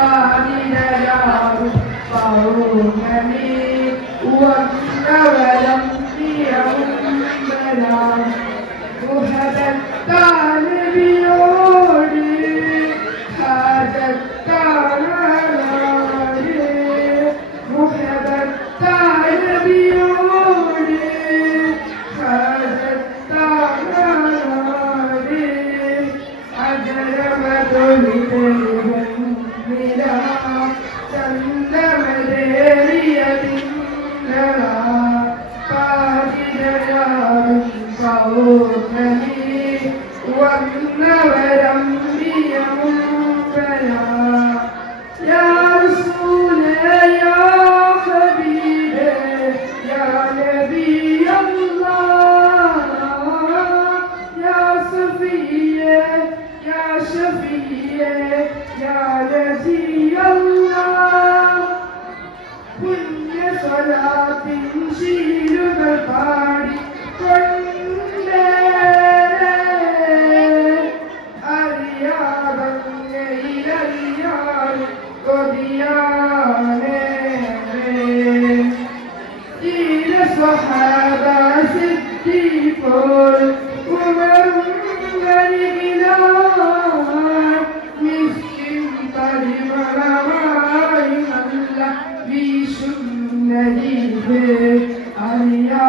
ആദിനരാവും പൗർണമി വന്നവരം പ്രിയമുമ്പരാം മുഹബത്താനബിയോട് ഹാജത്താനാട് മുഹബത്താനബിയോട് ഹാജത്താനാട് അജരമതൊളിതരും നില ചന്ദ്രമലേറിയതിന്നല പാതിരയാവും പൗർണമി വന്നവരം പ്രിയമുമ്പരാ യാ റസൂലേ യാ ഹബീബേ യാ നബിയല്ലാഹ് യാ സഫിയേ യാ ഷഫിയേ യാ നബിയല്ലാഹ് പുണ്യ സ്വലാത്തിൻ ശീലുകൾ പാടി സ്വഹാബ സിദ്ദീഖുൽ ഉമറും വരികിലാൻ മിസ്കിൻ പരിമളമായി നല്ല വീശുന്നരീത് അറിയാദാശവച്ചന്നറവ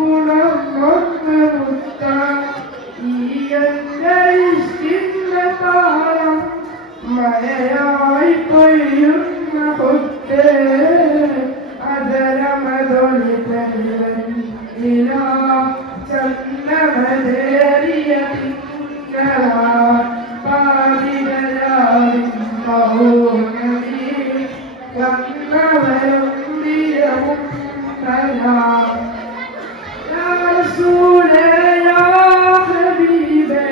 വാണിപ്പുണർന്നൊന്ന് മുത്ത ഈ എൻ്റെ ഇഷ്കിൻ്റെ താരം മഴയായി പൊയ്യുന്ന കൊത്തേ അതരമതൊളി തരുവൻ നില ചന്ദമലേറിയ തിങ്കള പാതിരയാവിൻ പൗർണമി വന്നവരും പ്രിയമുമ്പരാ യാ റസൂലേ യാ ഹബീബേ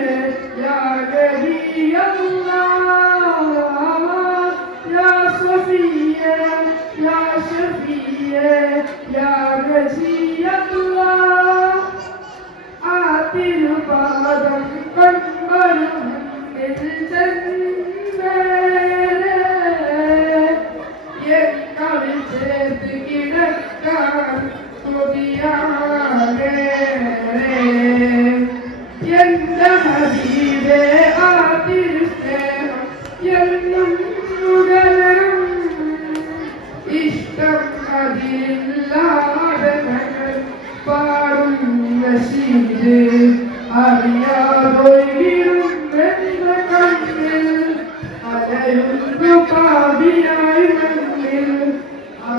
യാ നബിയല്ലാഹ് യാ സഫിയേ യാ ഷഫിയേ യാ റസിയല്ലാഹ് ആതിരുപാദം കൺവരും കവിൽ ചേർത്ത് കിടക്കാൻ കൊതിയാണേ എന്റെ ഹബീബേ ആതിരുസ്നേഹം എന്നും നുകരണം ഇഷ്ടം അതില്ലാതെ ഞങ്ങൾ പാടും നശീത് അറിയാതൊഴിലും എന്റെ കണ്ണിൽ അലയുന്നു പാപിയായി മണ്ണിൽ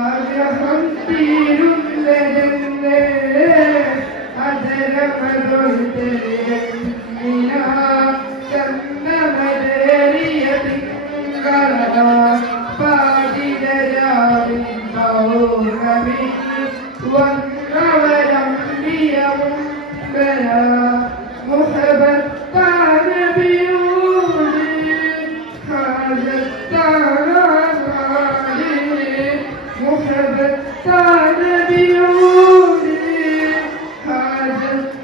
ആഗ്രഹം തീരുന്നതെന്നേ അതരമതൊഴുതേ നില ചന്ദമലേറിയ തിങ്കള പാതിരരാവിൻ പൗർണമി വന്നവരം പ്രിയമുമ്പരാ മുഹബത്താനബിയോട് ഹാജത്താനാട് മുഹബത്താനബിയോട് ഹാജത്താനാട്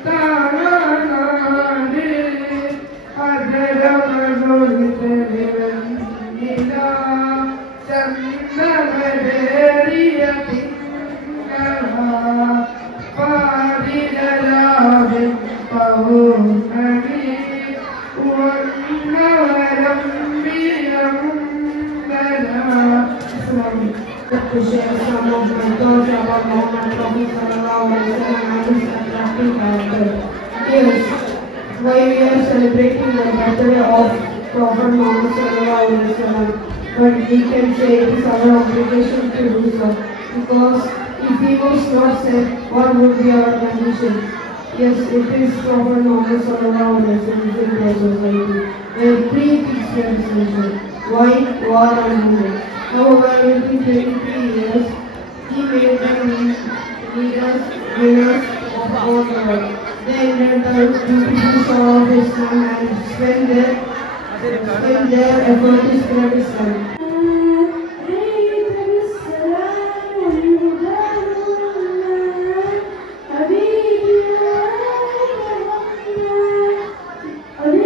അതരമതൊളി തരുവൻ നില ചന്ദമലേറിയ തിങ്കള പാതിരരാവിൻ പൗർണമി വന്നവരം പ്രിയമുമ്പരാ. To share some of my thoughts about Muhammad Prophet sallallahu alaihi wasallam and his attractive character. Yes, why we are celebrating the birthday of Prophet Muhammad sallallahu alaihi wasallam, but we can say it is our obligation to do so, because if he was not said, what would be our condition? Yes, it is Prophet Muhammad sallallahu alaihi wasallam in our society, where three things were essential: wine, war and hunger. However, within 23 years, he made them leaders, winners of all the world. They entered the beautiful shore of Islam and spent their effort to spread Islam. Abi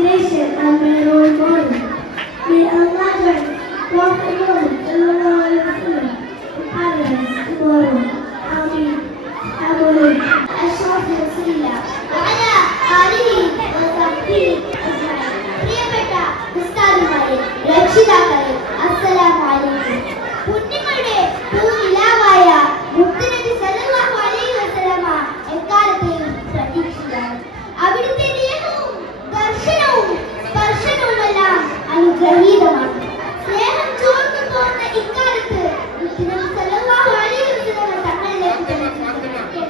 inspiration and my role model. May Allah grant Prophet Muhammad sallallahu alaihi wasallam paradise tomorrow. Ameen. Amin. Ashraf Rasulillah. وعلى آله وصحبه أجمعين. പ്രിയപ്പെട്ട ഉസ്താദുമാരെ, രക്ഷിതാക്കളെ, അസ്സലാമു അലൈക്കും. പുണ്യങ്ങളുടെ പൂനിലാവായ മുത്തുനബി സല്ലല്ലാഹു അലൈഹി വസല്ലമ എക്കാലത്തെയും പ്രതീക്ഷിക്കുകയാണ്. അവിടുത്തെ ദേഹവും ദർശനവും സ്പർശനവുമെല്ലാം അനുഗ്രഹീതമാണ്. സ്നേഹം ചോർന്നു പോകുന്ന ഇക്കാലത്ത് മുത്തുനബി സല്ലല്ലാഹു അലൈഹി വസല്ലമ തങ്ങളിലേക്ക്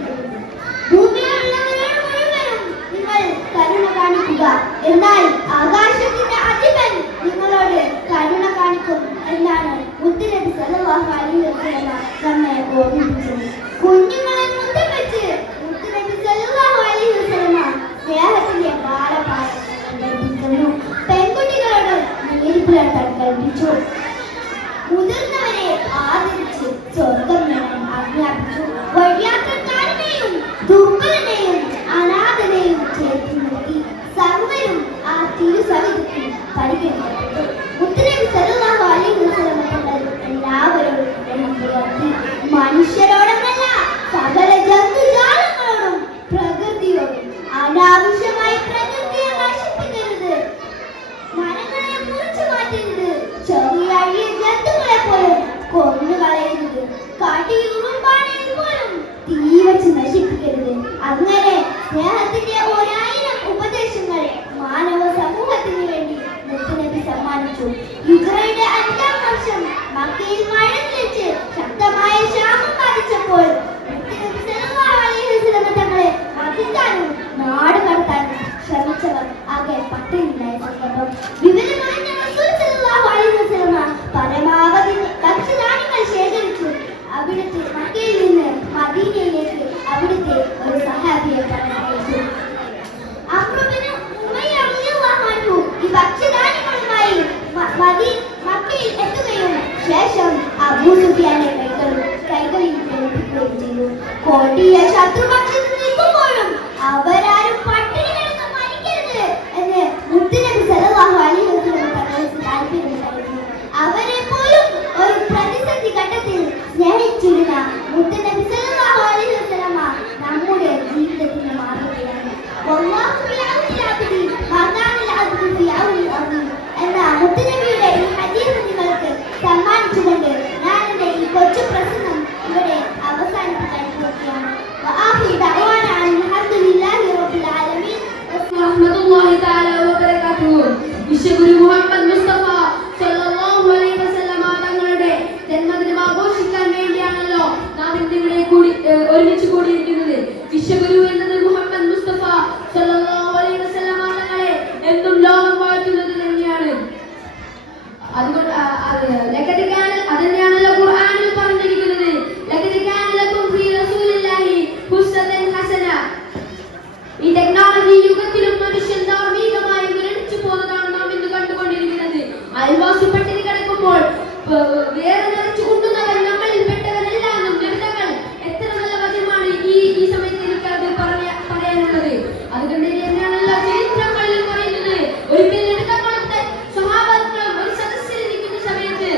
ഭൂമിയിലുള്ളവരോട് മുഴുവനും നിങ്ങൾ കരുണ കാണിക്കുക, എന്നാൽ ആകാശത്തിന്റെ അധിപൻ നിങ്ങളോട് കരുണ കാണിക്കും എന്നാണ് മുത്തുനബി സല്ലല്ലാഹു അലൈഹി വസല്ലമ നമ്മെ ഓർമ്മിപ്പിച്ചത്. കുഞ്ഞുങ്ങളെ മുത്തം വെച്ച് മുത്തുനബി സല്ലല്ലാഹു അലൈഹി വസല്ലമ സ്നേഹത്തിന്റെ ബാലപാഠം പഠിപ്പിക്കുന്നു. പെൺകുട്ടികളോട് നീതി പുലർത്താൻ കൽപ്പിച്ചു. മുതിർന്നവരെ ആദരിച്ച് സ്വർഗം നേടാൻ ആജ്ഞാപിച്ചു. വഴിയാത്രക്കാരനെയും ദുർബലനെയും അനാഥനെയും ചേർത്ത് നിർത്തി സർവരും ആ തിരുസവിധത്തിൽ പരിഗണിക്കപ്പെട്ടു. മുത്തുനബി സല്ലല്ലാഹു അലൈഹി വസല്ലമ തങ്ങൾ എല്ലാവരോടും സ്നേഹം പുലർത്തി. മനുഷ്യരോടൊന്നല്ല, സകല ജന്തുജാലങ്ങളോടും പ്രകൃതിയോടും. അനാവശ്യമായി പ്രകൃതിയെ നശിപ്പിക്കരുത്, മരങ്ങളെ മുറിച്ചു മാറ്റരുത്, ചെറിയ ജന്തുക്കളെ പോലും കൊന്നുകളയരുത്, കാട്ടിലുറുമ്പാണെങ്കിൽ പോലും തീ വെച്ച് നശിപ്പിക്കരുത്. അങ്ങനെ സ്നേഹത്തിന്റെ 1000 ഉപദേശങ്ങൾ മാനവ സമൂഹത്തിന് വേണ്ടി മുത്തുനബി സമ്മാനിച്ചു. ഹിജ്റയുടെ 5-ാം വർഷം മക്കയിൽ മഴ നിലച്ച് ശക്തമായ ക്ഷാമം ബാധിച്ചപ്പോൾ മുത്തുനബി സല്ലല്ലാഹു അലൈഹി വസല്ലമ തങ്ങളെ വധിക്കാനും നാട് കടത്താനും ശ്രമിച്ചവർ ആകെ പട്ടിണിയിലായ സന്ദർഭം. വിവരമറിഞ്ഞ റസൂൽ സല്ലല്ലാഹു അലൈഹി വസല്ലമ പരമാവധി ഭക്ഷ്യധാന്യങ്ങൾ ശേഖരിച്ചു അവിടുത്തെ മക്കയിൽ നിന്ന് മദീനയിലേക്ക് അവിടുത്തെ ഒരു സഹാബിയെ പറഞ്ഞയച്ചു. അംറു ബിൻ ഉമയ്യ റളിയല്ലാഹു അൻഹു ഈ ഭക്ഷ്യധാന്യങ്ങളുമായി മക്കയിൽ എത്തുകയും ശേഷം അബൂ സുഫിയാനെ കൈകളിൽ ഏൽപ്പിക്കുകയും ചെയ്തു. കൊടിയ ശത്രുപക്ഷത്ത് നിൽക്കുമ്പോഴും അവരാരും പട്ടിണി കിടന്ന് മരിക്കരുത് എന്ന് മുത്തുനബി സല്ലല്ലാഹു അലൈഹി വസല്ലമ തങ്ങൾക്ക് താല്പര്യമുണ്ടായിരുന്നു. അവരെ പോലും ഒരു പ്രതിസന്ധി ഘട്ടത്തിൽ സ്നേഹിച്ചിരുന്ന മുത്തുനബി സല്ലല്ലാഹു അലൈഹി വസല്ലമ നമ്മുടെ ജീവിതത്തിന്റെ മാതൃകയാണ്. വല്ലാഹു ഫി ഔനിൽ അബ്ദി മാ കാനൽ അബ്ദു ഫി ഔനിൽ അഖീ എന്ന മുത്തുനബിയുടെ ഈ ഹദീസ് നിങ്ങൾക്ക് സമ്മാനിച്ചുകൊണ്ട് ഞാൻ എൻ്റെ ഈ കൊച്ചു പ്രസംഗം ഇവിടെ അവസാനിപ്പിക്കാൻ പോവുകയാണ്. വആഖിറു ദഅവാന അൽഹംദുലില്ലാഹി റബ്ബിൽ ആലമീൻ റഹ്മത്തുള്ളാഹി തആല വബറകാതുഹു. വിശ്വഗുരു മുഹമ്മദ് മുസ്തഫ സല്ലല്ലാഹു അലൈഹി വസല്ലമ തങ്ങളുടെ ജന്മദിനം ആഘോഷിക്കാൻ വേണ്ടിയാണല്ലോ നാം ഇന്നിവിടെ ഒരുമിച്ച് കൂടിയിരിക്കുന്നത്. വിശ്വഗുരു എന്നത് മുഹമ്മദ് മുസ്തഫ സല്ലല്ലാഹു അലൈഹി വസല്ലമ തങ്ങളെ എന്നും ലോകം വാഴ്ത്തുന്നത് തന്നെയാണ്. അതുകൊണ്ട് അതന്നെയാണല്ലോ ഖുർആനിൽ പറഞ്ഞിരിക്കുന്നത്. ലഖദ് കാന ലക്കും ഫീ റസൂലില്ലാഹി ഉസ്വത്തുൻ ഹസന. ഈ ടെക്നോളജി യുഗത്തിലും മനുഷ്യൻ ധാർമ്മികമായി മുരടിച്ചു പോകുന്നതാണ് നാം ഇന്ന് കണ്ടുകൊണ്ടിരിക്കുന്നത്. അയൽവാസി പട്ടിണി കിടക്കുമ്പോൾ വേറെ നിറച്ചു കൊണ്ടുന്നവർ നമ്മളിൽ പെട്ടവരെല്ലാം നിമിത്തങ്ങൾ. എത്ര നല്ല വചനമാണ് ഈ സമയത്ത് എനിക്ക് അത് പറയാനുള്ളത്. അതുകൊണ്ട് തന്നെയാണല്ലോ ചരിത്രങ്ങളിൽ പറയുന്നത്. ഒരിക്കൽ എടുത്തങ്ങളത്തെ സ്വഭാവങ്ങളും ഒരു സദസ്സിൽ ഇരിക്കുന്ന സമയത്ത്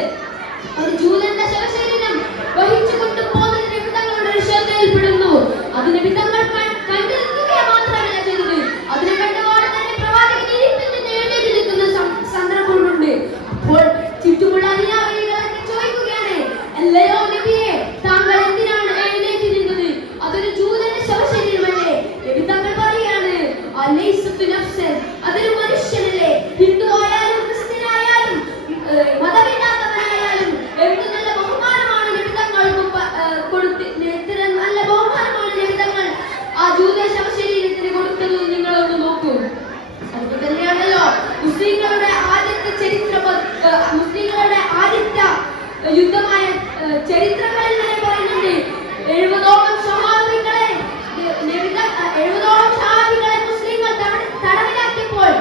ഒരു ജൂതന്റെ ശവശരീരം വഹിച്ചു കൊണ്ടുപോകുന്ന നിമിത്തങ്ങളുടെ ഒരു ശ്രദ്ധയിൽപ്പെടുന്നു. അത് നിമിത്തങ്ങൾ കണ്ടു നിൽക്കുക മാത്രമല്ല ചെയ്തത്, അതിനെ കണ്ടുപോലെ തന്നെ പ്രവാചകൻ ഇരിപ്പിൽ നിന്ന് എഴുന്നേറ്റ് നിൽക്കുന്ന സന്ദർഭങ്ങളുണ്ട്. അപ്പോൾ ചുറ്റുമുള്ള അനുയായികളൊക്കെ ചോദിക്കുകയാണ്, അല്ലയോ നബിയെ, താങ്കൾ എന്തിനാണ് എഴുന്നേറ്റ് നിന്നത്? അതൊരു ജൂതന്റെ ശവശരീരമല്ലേ? നബി തങ്ങൾ പറയുകയാണ്, അലൈസത്തു നഫ്സൻ, അതൊരു മനുഷ്യനല്ലേ? ഹിന്ദു ആയാലും ക്രിസ്ത്യനായാലും മതമില്ലാത്തവനായാലും എന്ത് നല്ല ബഹുമാനമാണ് നബി തങ്ങൾക്ക് എത്ര നല്ല ബഹുമാനമാണ് നബി തങ്ങൾ ആ ജൂത ശവശരീരത്തിന് കൊടുത്തത് നിങ്ങളൊന്ന് നോക്കൂ. അതുകൊണ്ട് തന്നെയാണല്ലോ മുസ്ലിങ്ങളുടെ ആദ്യത്തെ യുദ്ധമായ ചരിത്രങ്ങളിൽ തന്നെ പറയുന്നുണ്ട്, 70ഓളം സഹാബികളെ മുസ്ലിങ്ങൾ തടവിലാക്കിയപ്പോൾ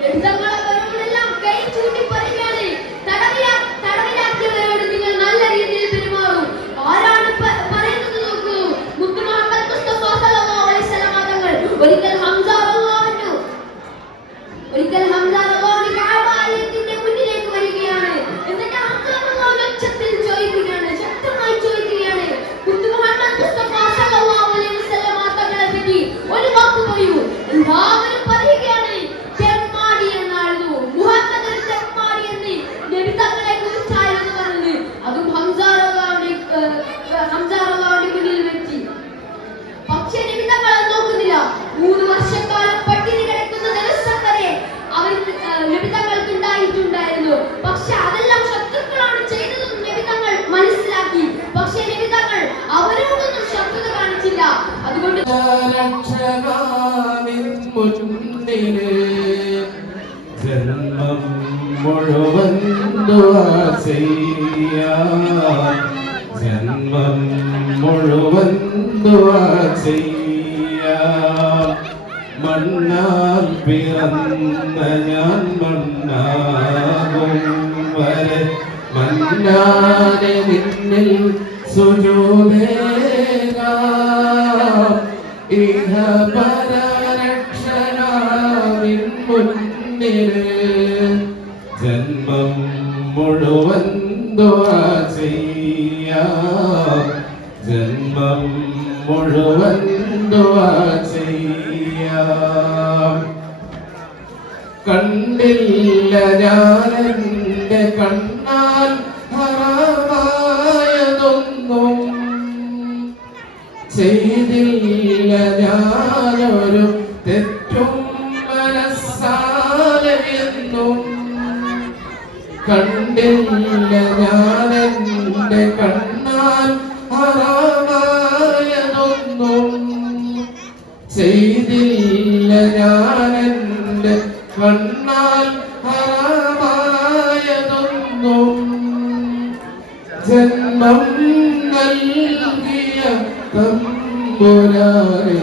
അവരോടെല്ലാം കൈ ചൂണ്ടി പറയുകയാണ്, തടവിലാക്കിയവരോട് നിങ്ങൾ നല്ല രീതിയിൽ പെരുമാറും. ആരാണ് പറയുന്നത് നോക്കൂ, മുത്ത് മുഹമ്മദ് മുസ്തഫ സല്ലല്ലാഹു അലൈഹി വസല്ലം തങ്ങൾ. ഒരിക്കൽ ഹംസ റളിയല്ലാഹു അൻഹു ഒരിക്കൽ ഹംസ റളിയല്ലാഹു കഅബാലയത്തിന്റെ മുന്നിലേക്ക് വരികയാണ്. എന്നിട്ട് ഹംസ റളിയല്ലാഹു ഉച്ചത്തിൽ ചോദിക്കുകയാണ്, ശക്തമായി ചോദിക്കുകയാണ്, മുത്തു മുഹമ്മദ് മുസ്തഫ സല്ലല്ലാഹു അലൈഹി വസല്ലം തങ്ങളെ പറ്റി ഒരു വാക്ക് പറയൂ. എല്ലാവരും പറയുകയാണ് തെമ്മാടി എന്നായിരുന്നു. മുഹമ്മദ് ഒരു തെമ്മാടി എന്ന് നബി തങ്ങളെ കുറിച്ചായിരുന്നു പറഞ്ഞത്. അതും ഹംസ റളിയല്ലാഹുവിന്റെ മുന്നിൽ വെച്ച്. പക്ഷേ നബി തങ്ങൾ നോക്കുന്നില്ല. 3 വർഷക്കാലം പട്ടിണി കിടക്കുന്ന ദിവസം വരെ അവർ നബി തങ്ങൾക്ക് ഉണ്ടായിട്ടുണ്ടായിരുന്നു. പക്ഷെ അതെല്ലാം ശത്രുക്കളാണ് ചെയ്തതെന്ന് നബി തങ്ങൾ മനസ്സിലാക്കി. പക്ഷേ നബി തങ്ങൾ അവരോടൊന്നും ശത്രുത കാണിച്ചില്ല. അതുകൊണ്ട് ജന്മം മുഴുവൻ ദുആ ചെയ്യാം, ജന്മം മുഴുവൻ ദുആ ചെയ്യാം. മണ്ണാൽ പിറന്ന ഞാൻ മണ്ണാകും വരെ മണ്ണാനെ നിന്നിൽ സുജൂദേകാം. ഇഹ പരരക്ഷനാവിൻ മുന്നില് ജന്മം മുഴുവൻ ദുആ ചെയ്യാം, ജന്മം മുഴുവൻ ദുആ ചെയ്യാം. കണ്ടില്ല ഞാനെന്റെ കണ്ണാൽ ഹറാമായതൊന്നും, ചെയ്തില്ല ഞാനൊരു തെറ്റും മനസ്സാലെന്നും. കണ്ടില്ല ഞാനെന്റെ കണ്ണാൽ ഹറാമായതൊന്നും, ചെയ്തില്ല ഞാനെന്റെ കണ്ണാൽ ഹറാമായതൊന്നും. ജന്മം നൽകിയ തമ്പുരാനെ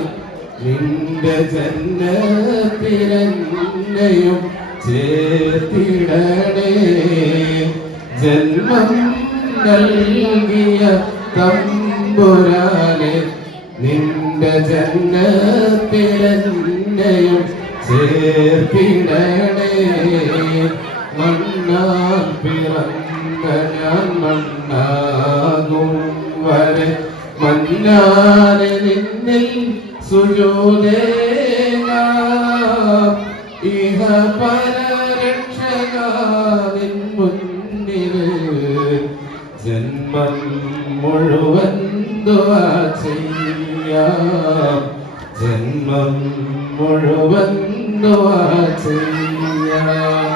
നിന്റെ ജന്നത്തിലെന്നെയും ചേർത്തിടണേ. ജന്മം നൽകിയ തമ്പുരാനെ നിന്റെ ജന്നത്തിലെന്നെയും ചേർത്തിടണേ. മണ്ണാൽ പിറന്ന ഞാൻ മണ്ണാകും വരെ മണ്ണാനെ നിന്നിൽ സുജൂദേകാം. ഇഹ പരരക്ഷകാവിൻ മുന്നില് ജന്മം മുഴുവൻ ദുആ ചെയ്യാം, ജന്മം മുഴുവൻ ദുആ ചെയ്യാം.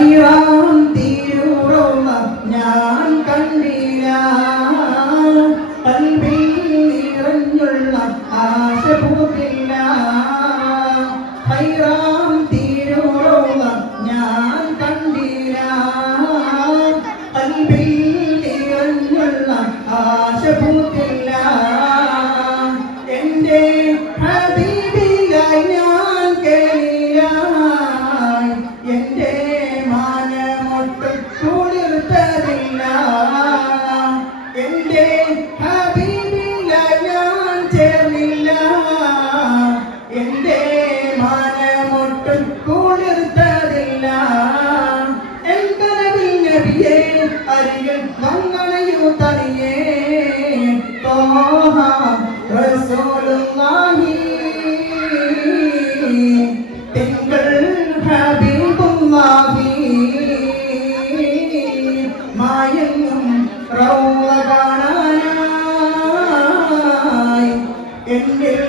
അസ്സലാമു ഞാൻ കണ്ടില്ല, കൽവിൽ നിറഞ്ഞുള്ള ആശ പൂത്തില്ല. തിങ്കൾ ഹബീബുല്ലാഹി മായങ്ങും റൗള കാണാനായി എന്നിൽ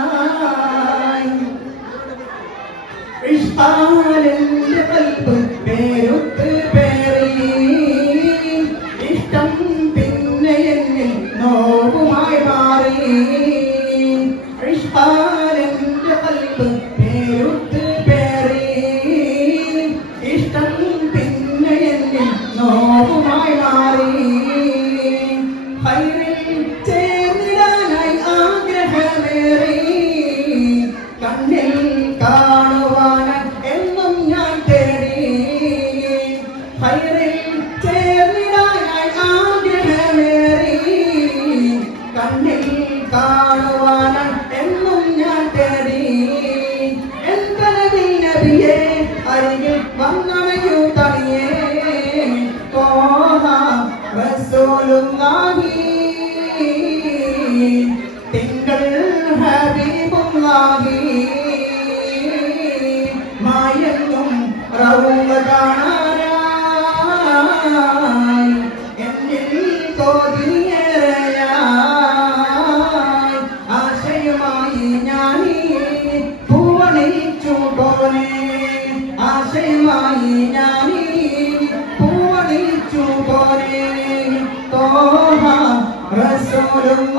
കൊതിയേറെയായി ഇഷ്ടാലെന്റെ കൽബ് പേരുത്ത് പേറി ഇഷ്ടം പിന്നെ എന്നിൽ നോവുമായി മാറി ഇഷ്ടാലെന്റെ കൽബ് പേരുത്ത് പേറി ഇഷ്ടം പിന്നെ എന്നിൽ നോവുമായി മാറി ഹൈറിൽ ചേർന്നിടാനായി ആഗ്രഹമേറി കണ്ണിൽ കാണുവാൻ എന്നും ഞാൻ തേടി ഹൈറിൽ ചേർന്നിടാനായി ആഗ്രഹമേറി കണ്ണിൽ കാണുവാൻ എന്നും ഞാൻ തേടി എന്തനവിൽ നബിയെ അരികിൽ വന്നണയൂ തണിയേ തോഹ റസൂലുള്ളാഹി തിങ്കൾ ഹബീബുല്ലാഹി മായങ്ങും റൗള കാണാനായി എന്നിൽ കൊതിയേറെയായി ആശയമായി ഞാനീ പൂവണിച്ചു പോലെ ആശയമായി ഞാനീ പൂവണിച്ചു പോലെ തോഹ റസൂലുള്ളാഹി